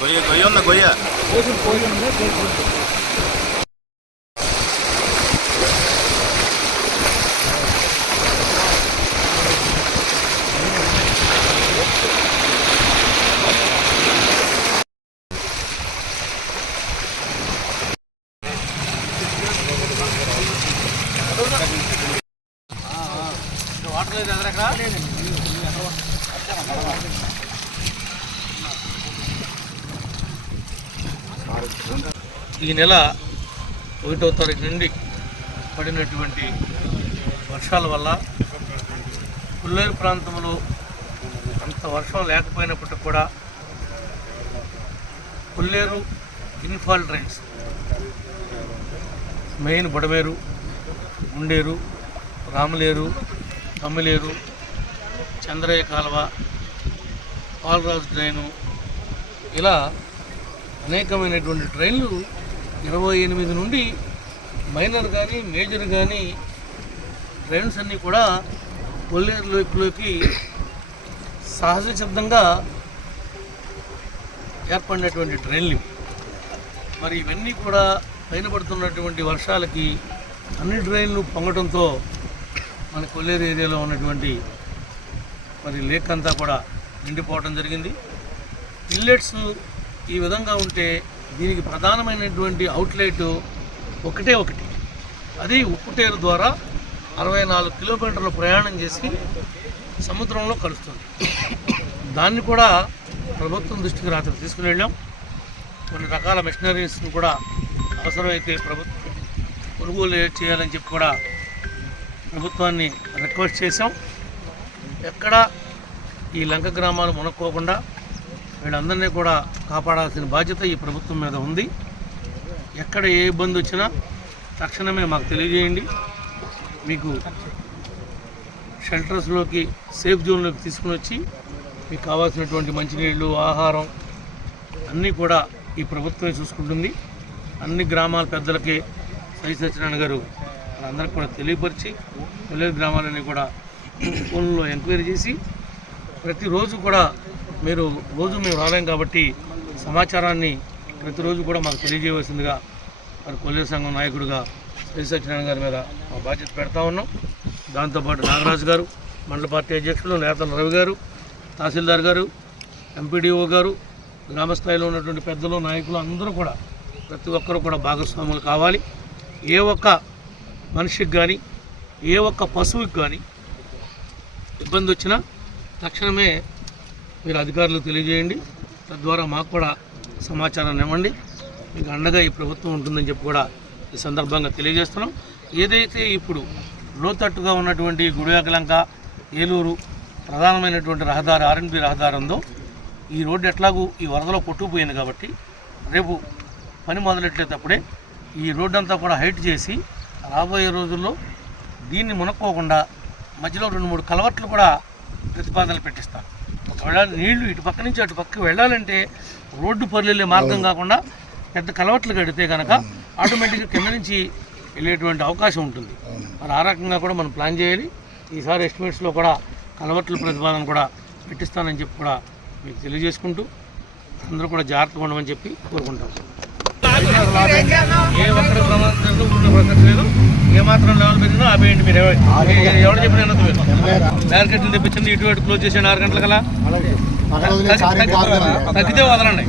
గొయ్య ఉందా గొయ్య వాటర్ లేదు ఎదురక్కడ ఈ నెల 1వ తారీఖు నుండి పడినటువంటి వర్షాల వల్ల పుల్లేరు ప్రాంతంలో అంత వర్షం లేకపోయినప్పటికీ కూడా పుల్లేరు ఇన్ఫాల్ డ్రైన్స్ మెయిన్ బుడమేరు, ఉండేరు, రామలేరు, తమ్మిలేరు, చంద్రయ్య కాలువ, పాలరాజు డ్రైను ఇలా అనేకమైనటువంటి డ్రైన్లు 28 నుండి మైనర్ కానీ మేజర్ కానీ డ్రైన్స్ అన్నీ కూడా కొల్లేరు లోకి సహజ సిద్ధంగా ఏర్పడినటువంటి డ్రైన్లు. మరి ఇవన్నీ కూడా పైన పడుతున్నటువంటి వర్షాలకి అన్ని డ్రైన్లు పొంగడంతో మన కొల్లేరు ఏరియాలో ఉన్నటువంటి మరి లేక్ అంతా కూడా నిండిపోవడం జరిగింది. ఇన్లెట్స్ ఈ విధంగా ఉంటే దీనికి ప్రధానమైనటువంటి అవుట్లెట్ ఒకటి, అది ఉప్పుటేరు ద్వారా 64 కిలోమీటర్ల ప్రయాణం చేసి సముద్రంలో కలుస్తుంది. దాన్ని కూడా ప్రభుత్వం దృష్టికి రాత్రి తీసుకుని వెళ్ళాం. కొన్ని రకాల మెషినరీస్ని కూడా అవసరమైతే ప్రభుత్వం కొనుగోలు చేయాలని చెప్పి కూడా ప్రభుత్వాన్ని రిక్వెస్ట్ చేశాం. ఎక్కడ ఈ లంక గ్రామాలు మునక్కోకుండా వీళ్ళందరినీ కూడా కాపాడాల్సిన బాధ్యత ఈ ప్రభుత్వం మీద ఉంది. ఎక్కడ ఏ ఇబ్బంది వచ్చినా తక్షణమే మాకు తెలియజేయండి. మీకు షెల్టర్స్లోకి, సేఫ్ జోన్లోకి తీసుకుని వచ్చి మీకు కావాల్సినటువంటి మంచినీళ్ళు, ఆహారం అన్నీ కూడా ఈ ప్రభుత్వమే చూసుకుంటుంది. అన్ని గ్రామాల పెద్దలకి సై సత్యనారాయణ గారు అందరికి కూడా తెలియపరిచి కొల్లేరు గ్రామాలన్నీ కూడా ఫోన్లో ఎంక్వైరీ చేసి ప్రతిరోజు కూడా మేము రాలేం కాబట్టి సమాచారాన్ని ప్రతిరోజు కూడా మాకు తెలియజేయవలసిందిగా మరి కొల్లేరు సంఘం నాయకుడిగా సై సత్యనారాయణ గారి మీద మా బాధ్యత పెడతా ఉన్నాం. దాంతోపాటు నాగరాజు గారు, మండల పార్టీ అధ్యక్షులు నేతల రవి గారు, తహసీల్దార్ గారు, ఎంపీడీఓ గారు, గ్రామస్థాయిలో ఉన్నటువంటి పెద్దలు, నాయకులు అందరూ కూడా ప్రతి ఒక్కరూ కూడా భాగస్వాములు కావాలి. ఏ ఒక్క మనిషికి కానీ ఏ ఒక్క పశువుకి కానీ ఇబ్బంది వచ్చినా తక్షణమే మీరు అధికారులకు తెలియజేయండి. తద్వారా మాకు కూడా సమాచారాన్ని ఇవ్వండి. మీకు అండగా ఈ ప్రభుత్వం ఉంటుందని చెప్పి కూడా ఈ సందర్భంగా తెలియజేస్తున్నాం. ఏదైతే ఇప్పుడు లోతట్టుగా ఉన్నటువంటి గుడివాకలంక, ఏలూరు ప్రధానమైనటువంటి రహదారి, ఆర్ఎన్బి రహదారి ఉందో ఈ రోడ్డు ఎట్లాగూ ఈ వరదలో కొట్టుకుపోయింది కాబట్టి రేపు పని మొదలెట్టేటప్పుడే ఈ రోడ్డు అంతా కూడా హైట్ చేసి రాబోయే రోజుల్లో దీన్ని మునక్కోకుండా మధ్యలో 2-3 కలవట్లు కూడా ప్రతిపాదనలు పెట్టిస్తాను. ఒకవేళ నీళ్లు ఇటు పక్క నుంచి అటు పక్కకి వెళ్ళాలంటే రోడ్డు పర్లెళ్ళే మార్గం కాకుండా పెద్ద కలవట్లు కడితే కనుక ఆటోమేటిక్గా కింద నుంచి వెళ్ళేటువంటి అవకాశం ఉంటుంది. మరి ఆ రకంగా కూడా మనం ప్లాన్ చేయాలి. ఈసారి ఎస్టిమేట్స్లో కూడా కలవట్ల ప్రతిపాదన కూడా పెట్టిస్తానని చెప్పి కూడా మీకు తెలియజేసుకుంటూ అందరూ కూడా జాగ్రత్తగా ఉండమని చెప్పి కోరుకుంటాం. ఏ ఒక్కరి ప్రమాదం ఉన్న ప్రసక్తి లేదు. ఏమాత్రం లెవెల్ పెరిగినా ఆపేయండి. మీరు ఎవరు చెప్పిన బ్యారికేట్లు తెప్పించండి, ఇటు క్లోజ్ చేసేయండి 6 గంటలకల్లా. తగ్గితే వదలండి.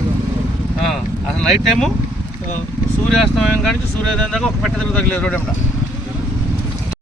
అసలు నైట్ టైము సూర్యాస్తమయం కానీ సూర్యోదయం దాకా ఒక పెట్ట తిరుగు తగ్గలేదు రోడ్ ఏమిట.